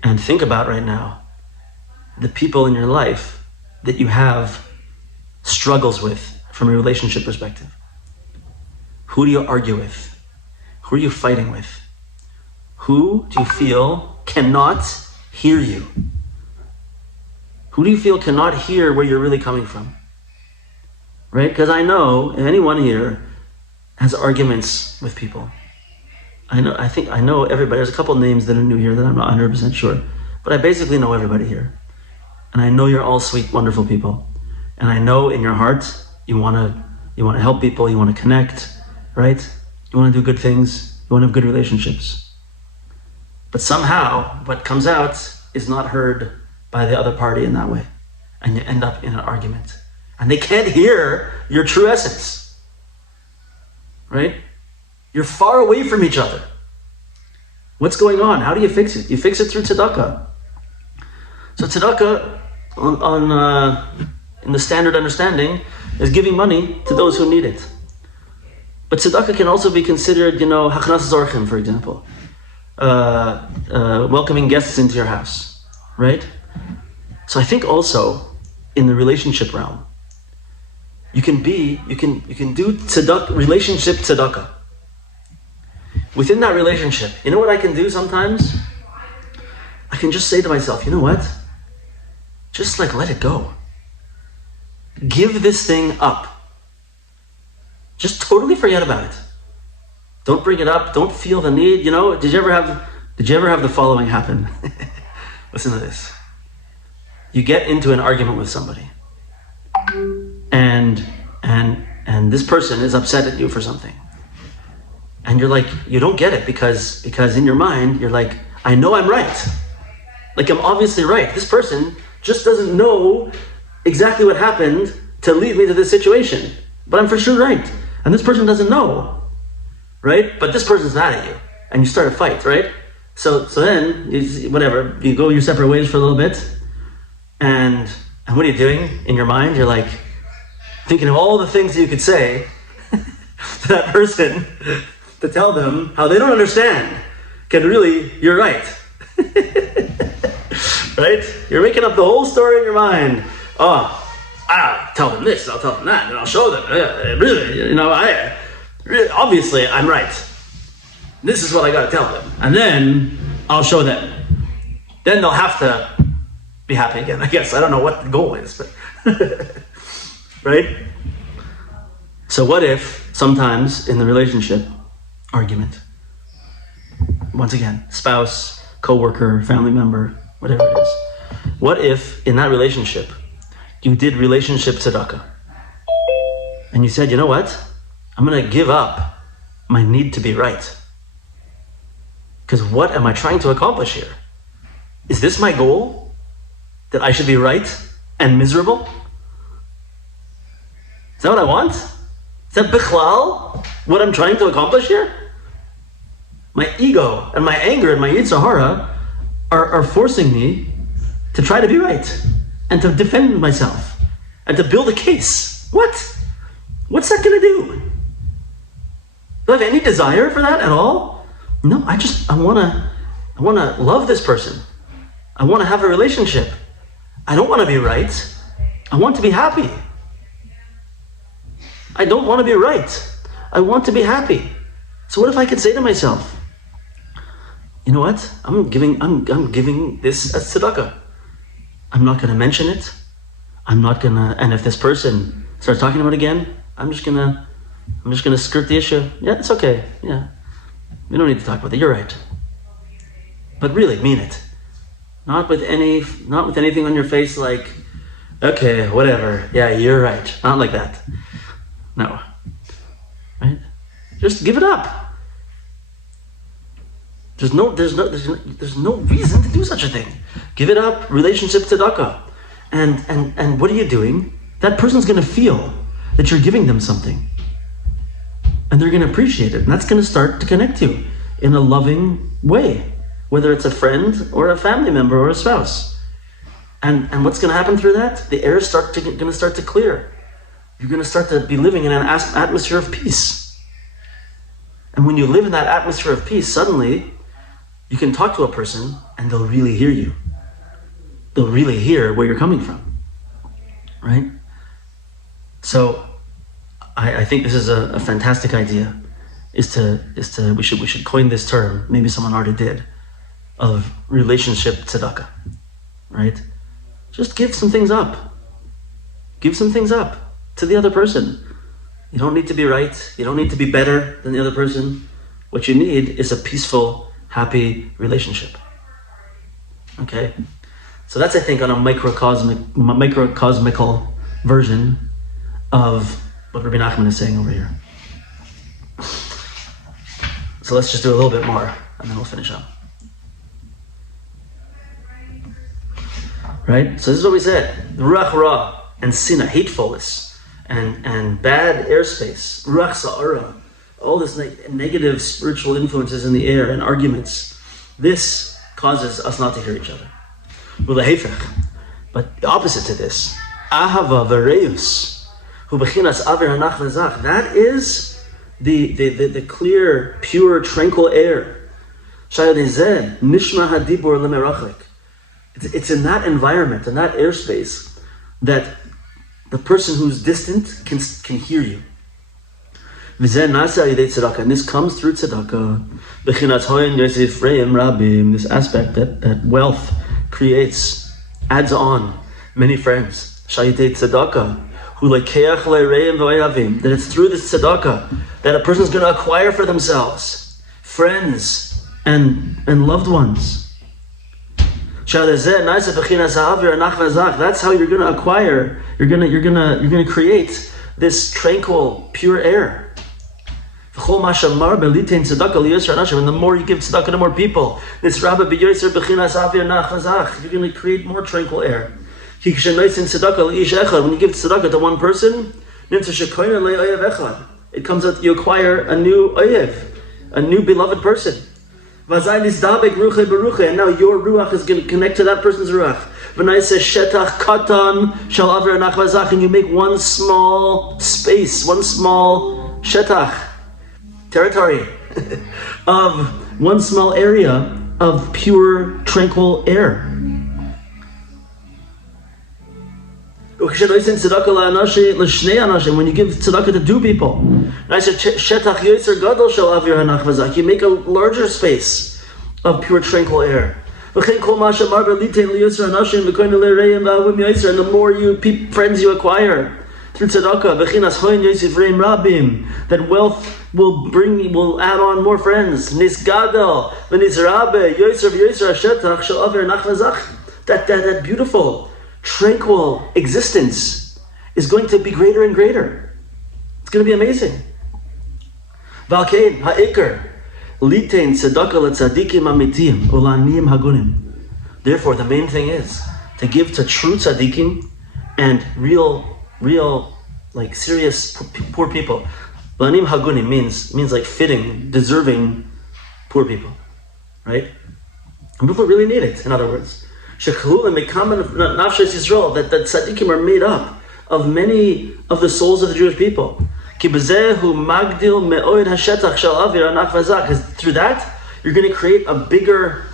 And think about right now the people in your life that you have struggles with from a relationship perspective. Who do you argue with? Who are you fighting with? Who do you feel cannot hear you? Who do you feel cannot hear where you're really coming from? Right? Because I know anyone here has arguments with people. I know everybody. There's a couple names that are new here that I'm not 100% sure. But I basically know everybody here. And I know you're all sweet, wonderful people. And I know in your heart you want to help people, you want to connect, right? You want to do good things, you want to have good relationships. But somehow what comes out is not heard by the other party in that way. And you end up in an argument. And they can't hear your true essence. Right? You're far away from each other. What's going on? How do you fix it? You fix it through tzedaka. So tzedaka, in the standard understanding, is giving money to those who need it. But tzedaka can also be considered, hachnas zorchim, for example. Welcoming guests into your house. Right? So I think also, in the relationship realm, you can do tzedakah, relationship tzedakah. Within that relationship, you know what I can do sometimes? I can just say to myself, you know what? Just let it go. Give this thing up. Just totally forget about it. Don't bring it up. Don't feel the need. Did you ever have the following happen? Listen to this. You get into an argument with somebody, and this person is upset at you for something. And you're like, you don't get it because in your mind, you're like, I know I'm right. Like, I'm obviously right. This person just doesn't know exactly what happened to lead me to this situation. But I'm for sure right. And this person doesn't know, right? But this person's mad at you. And you start a fight, right? So then, you go your separate ways for a little bit. And what are you doing in your mind? You're like, thinking of all the things that you could say to that person to tell them how they don't understand. You're right. Right? You're making up the whole story in your mind. Oh, I'll tell them this, I'll tell them that, and I'll show them. Obviously I'm right. This is what I gotta tell them. And then I'll show them. Then they'll have to be happy again, I guess. I don't know what the goal is, but right? So what if sometimes in the relationship argument, once again, spouse, co-worker, family member, whatever it is, what if in that relationship you did relationship tzedakah and you said, you know what, I'm going to give up my need to be right, because what am I trying to accomplish here? Is this my goal, that I should be right and miserable? Is that what I want? Is that bichlal what I'm trying to accomplish here? My ego and my anger and my yetzer hara are forcing me to try to be right and to defend myself and to build a case. What? What's that going to do? Do I have any desire for that at all? No, I want to love this person. I want to have a relationship. I don't want to be right. I want to be happy. I don't want to be right. I want to be happy. So what if I could say to myself, you know what? I'm giving this as tzedakah. I'm not going to mention it. And if this person starts talking about it again, I'm just gonna skirt the issue. Yeah, it's okay. Yeah, we don't need to talk about it. You're right. But really, mean it. Not with anything on your face like, okay, whatever. Yeah, you're right. Not like that. No. Right? Just give it up. There's no reason to do such a thing. Give it up. Relationship tzedakah. And what are you doing? That person's going to feel that you're giving them something. and they're going to appreciate it. And that's going to start to connect you in a loving way, whether it's a friend or a family member or a spouse. And what's going to happen through that? The air is going to start to clear. You're going to start to be living in an atmosphere of peace. And when you live in that atmosphere of peace, suddenly you can talk to a person and they'll really hear you. They'll really hear where you're coming from, right? So I think this is a fantastic idea. We should coin this term. Maybe someone already did, of relationship tzedaka, right? Just give some things up. Give some things up to the other person. You don't need to be right. You don't need to be better than the other person. What you need is a peaceful, happy relationship. Okay? So that's, I think, on a microcosmical version of what Rabbi Nachman is saying over here. So let's just do a little bit more, and then we'll finish up. Right? So this is what we said. Ruach ra and sinna, hatefulness, and bad airspace, ruach sa'ara, all this negative spiritual influences in the air and arguments, this causes us not to hear each other. But the opposite to this, ahava v'reus, hu b'chinas aver hanach v'zach, that is the clear, pure, tranquil air. Shayadezeh nishma hadibur lemerachik. It's in that environment, in that airspace, that the person who's distant can hear you. And this comes through tzedaka. This aspect that wealth creates, adds on many friends. That it's through this tzedaka that a person is going to acquire for themselves friends and loved ones. That's how you're going to acquire. You're going to create this tranquil, pure air. And the more you give tzedakah to more people, you're going to create more tranquil air. When you give tzedakah to one person, it comes out, you acquire a new oyev, a new beloved person. And now your ruach is going to connect to that person's ruach. And you make one small space, one small shetach, territory, of one small area of pure, tranquil air. When you give tzedakah to two people, you make a larger space of pure, tranquil air. And the more friends you acquire through tzedakah, that wealth will add on more friends. That beautiful, tranquil existence is going to be greater and greater. It's going to be amazing. Therefore, the main thing is to give to true tzaddikim and real, like serious poor people. Lanim hagunim means like fitting, deserving poor people, right? And people really need it. In other words, that tzaddikim are made up of many of the souls of the Jewish people. Because through that, you're going to create a bigger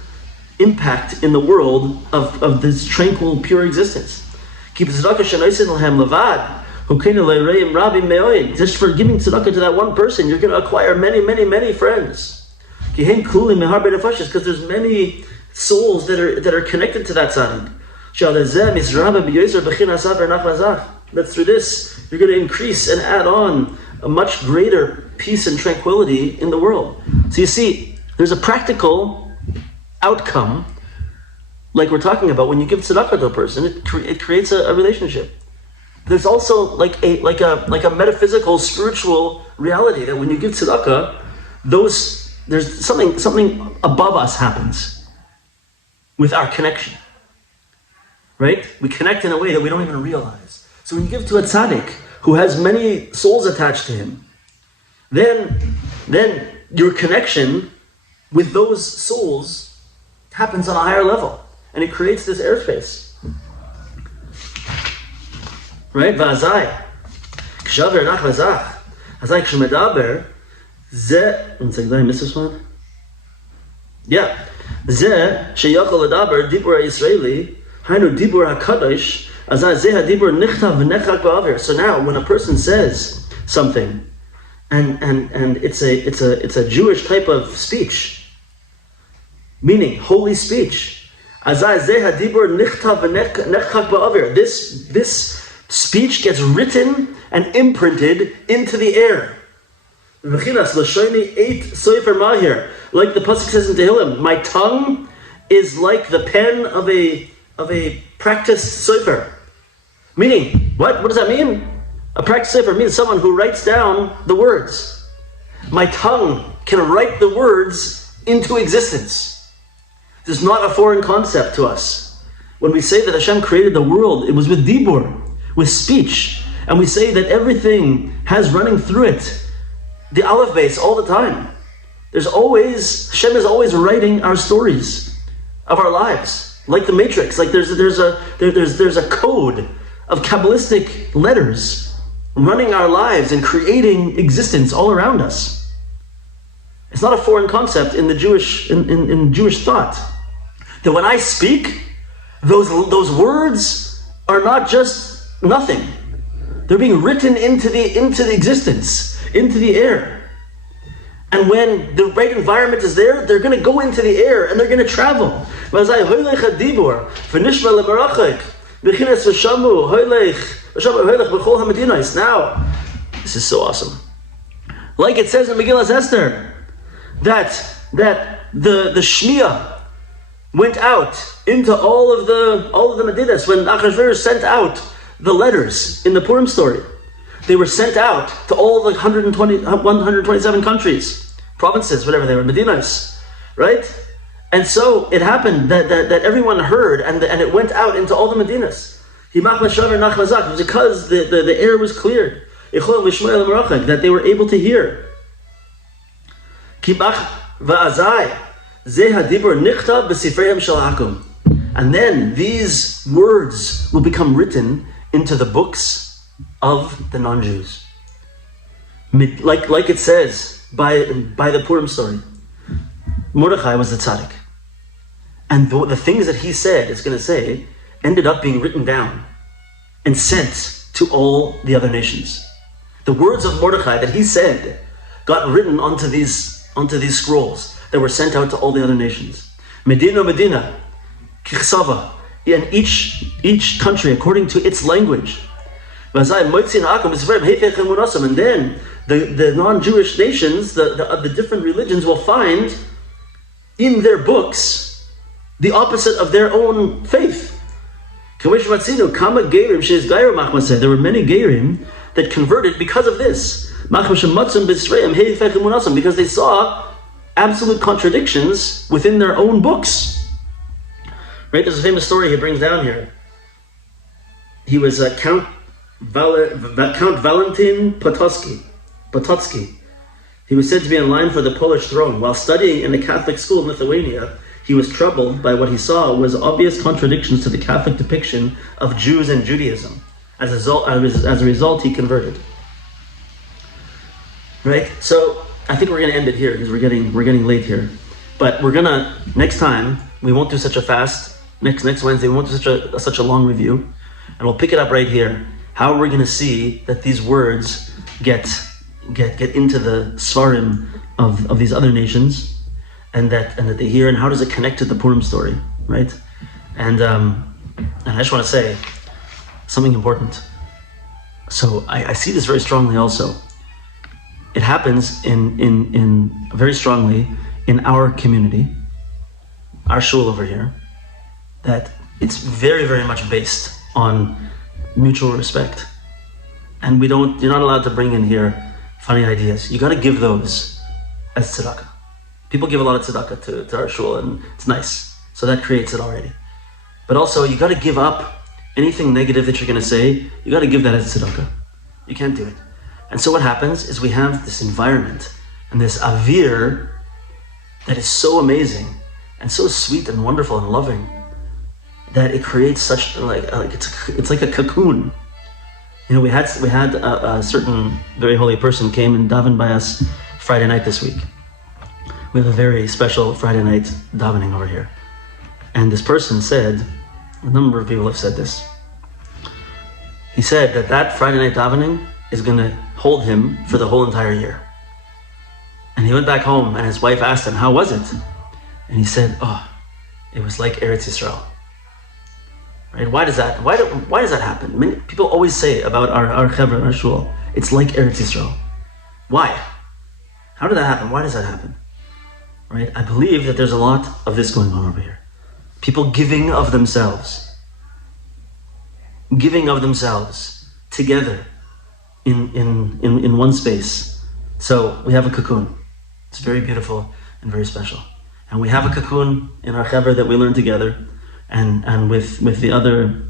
impact in the world of this tranquil, pure existence. Just for giving tzedakah to that one person, you're going to acquire many, many, many friends. Because there's many souls that are connected to that tzaddik. That through this, you're going to increase and add on a much greater peace and tranquility in the world. So you see, there's a practical outcome, like we're talking about when you give tzedakah to a person, it creates a relationship. There's also like a metaphysical, spiritual reality that when you give tzedakah, there's something above us happens with our connection. Right? We connect in a way that we don't even realize. So when you give to a tzaddik who has many souls attached to him, then your connection with those souls happens on a higher level, and it creates this airspace. Right? V'azai. Kshaver nach v'zach. Azai kshmedaber. Ze. Did I miss this one? Yeah. Ze sheyachol ledaber dibur ha'Yisraeli. Hainu dibur ha'kadosh. Azai ze ha'dibur nichtav v'nechak ba'aver. So now, when a person says something, and it's a Jewish type of speech, meaning holy speech. Azai ze ha'dibur nichtav v'nechak ba'aver. This speech gets written and imprinted into the air. Like the pasuk says in Tehillim, my tongue is like the pen of a practiced sofer. Meaning, what does that mean? A practiced sofer means someone who writes down the words. My tongue can write the words into existence. This is not a foreign concept to us. When we say that Hashem created the world, it was with dibur, with speech, and we say that everything has running through it the aleph base all the time. Hashem is always writing our stories of our lives, like the Matrix. Like there's a code of Kabbalistic letters running our lives and creating existence all around us. It's not a foreign concept in the Jewish in Jewish thought that when I speak, those words are not just nothing. They're being written into the existence, into the air. And when the right environment is there, they're going to go into the air and they're going to travel. Now, this is so awesome. Like it says in Megillas Esther, that the Shmiya went out into all of the Medinas when Achashverosh sent out the letters in the Purim story. They were sent out to all the 127 countries, provinces, whatever they were, Medinas, right? And so it happened that everyone heard, and it went out into all the Medinas. It was because the air was cleared, that they were able to hear. And then these words will become written into the books of the non-Jews. Like it says by the Purim story, Mordechai was the tzaddik. And the things that he said, it's going to say, ended up being written down and sent to all the other nations. The words of Mordechai that he said got written onto these scrolls that were sent out to all the other nations. Medina, Kichsava, and each country according to its language. And then the non-Jewish nations, the different religions will find in their books the opposite of their own faith. There were many Geirim that converted because of this. Because they saw absolute contradictions within their own books. Right? There's a famous story he brings down here. He was Count Valentin Potocki. He was said to be in line for the Polish throne. While studying in a Catholic school in Lithuania, he was troubled by what he saw was obvious contradictions to the Catholic depiction of Jews and Judaism. As a result, he converted. Right? So I think we're going to end it here because we're getting late here. But we're gonna next time we won't do such a fast. Next Wednesday we won't do such a long review, and we'll pick it up right here. How are we going to see that these words get into the svarim of these other nations, and that they hear, and how does it connect to the Purim story, right? And I just want to say something important. So I see this very strongly also. It happens in very strongly in our community, our shul over here, that it's very, very much based on mutual respect. And you're not allowed to bring in here funny ideas. You got to give those as tzedaka. People give a lot of tzedaka to our shul, and it's nice. So that creates it already. But also, you got to give up anything negative that you're going to say. You got to give that as tzedaka. You can't do it. And so what happens is we have this environment and this avir that is so amazing and so sweet and wonderful and loving that it creates such it's like a cocoon. You know, we had a certain very holy person came and davened by us Friday night this week. We have a very special Friday night davening over here. And this person said, a number of people have said this. He said that Friday night davening is going to hold him for the whole entire year. And he went back home and his wife asked him, how was it? And he said, oh, it was like Eretz Yisrael. Right? Why does that happen? Many people always say about our chevra, our shul, it's like Eretz Yisrael. Why? How did that happen? Why does that happen? Right? I believe that there's a lot of this going on over here. People giving of themselves together in one space. So we have a cocoon. It's very beautiful and very special. And we have a cocoon in our chevra that we learn together, and with the other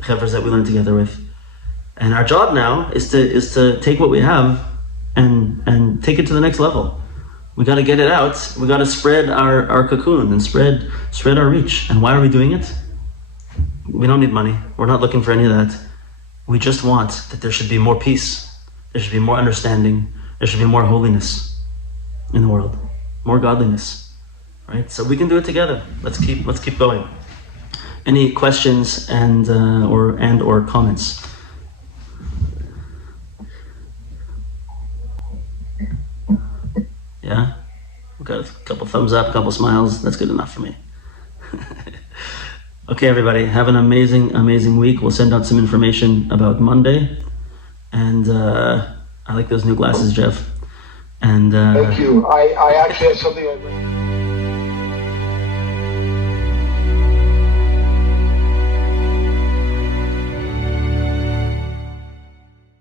chevras that we learn together with. And our job now is to take what we have and take it to the next level. We got to get it out. We got to spread our cocoon and spread our reach. And why are we doing it? We don't need money. We're not looking for any of that. We just want that there should be more peace. There should be more understanding. There should be more holiness in the world, more godliness, right? So we can do it together. Let's keep going. Any questions and or comments? Yeah, we've got a couple thumbs up, a couple smiles. That's good enough for me. Okay, everybody, have an amazing week. We'll send out some information about Monday. And I like those new glasses, Jeff. And thank you. I actually have something.